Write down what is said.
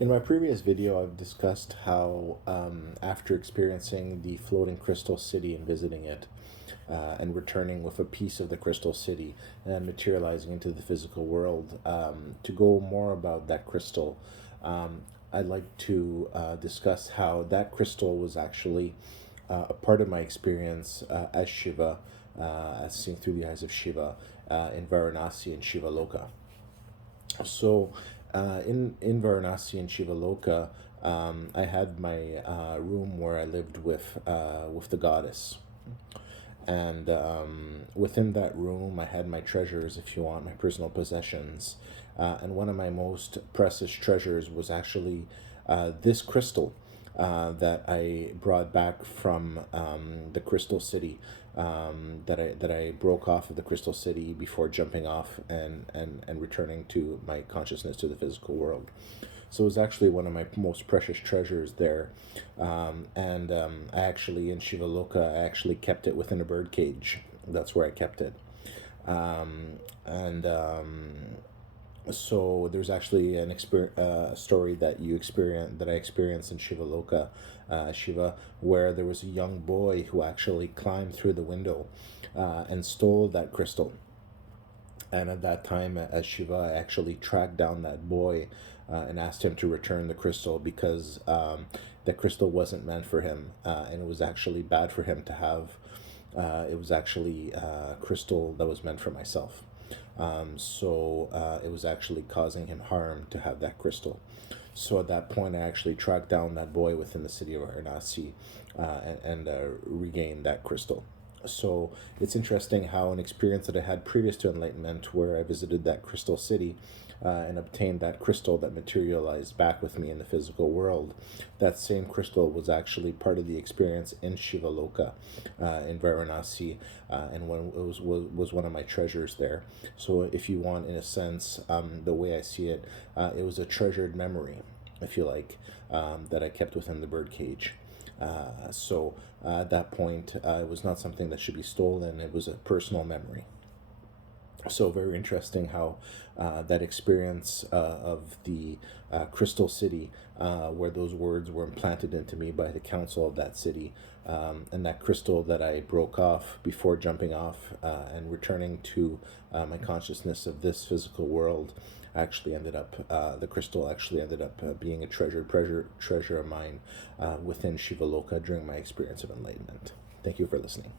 In my previous video, I've discussed how, after experiencing the floating crystal city and visiting it, and returning with a piece of the crystal city and materializing into the physical world, to go more about that crystal, I'd like to discuss how that crystal was actually a part of my experience as Shiva, as seen through the eyes of Shiva, in Varanasi and Shiva Loka. So, in Varanasi and Shiva Loka, I had my room where I lived with the goddess, and within that room, I had my treasures, if you want, my personal possessions, and one of my most precious treasures was actually this crystal. That I brought back from the Crystal City, that I broke off of the Crystal City before jumping off and returning to my consciousness to the physical world. So it was actually one of my most precious treasures there, and I actually in Shiva Loka I actually kept it within a bird cage. That's where I kept it, and so there's actually story that I experienced in Shiva Loka, Shiva, where there was a young boy who actually climbed through the window and stole that crystal. And at that time, as Shiva, I actually tracked down that boy and asked him to return the crystal because the crystal wasn't meant for him, and it was actually bad for him to have. It was actually crystal that was meant for myself. So it was actually causing him harm to have that crystal. So at that point, I actually tracked down that boy within the city of Varanasi, and regained that crystal. So it's interesting how an experience that I had previous to enlightenment, where I visited that crystal city and obtained that crystal that materialized back with me in the physical world, that same crystal was actually part of the experience in Shiva Loka, in Varanasi, and when it was one of my treasures there. So if you want, in a sense, the way I see it, it was a treasured memory, if you like, that I kept within the birdcage. So at that point, it was not something that should be stolen. It was a personal memory. So very interesting how that experience of the Crystal City, where those words were implanted into me by the council of that city, and that crystal that I broke off before jumping off and returning to my consciousness of this physical world, actually ended up the crystal actually ended up being a treasure of mine within Shiva Loka during my experience of enlightenment. Thank you for listening.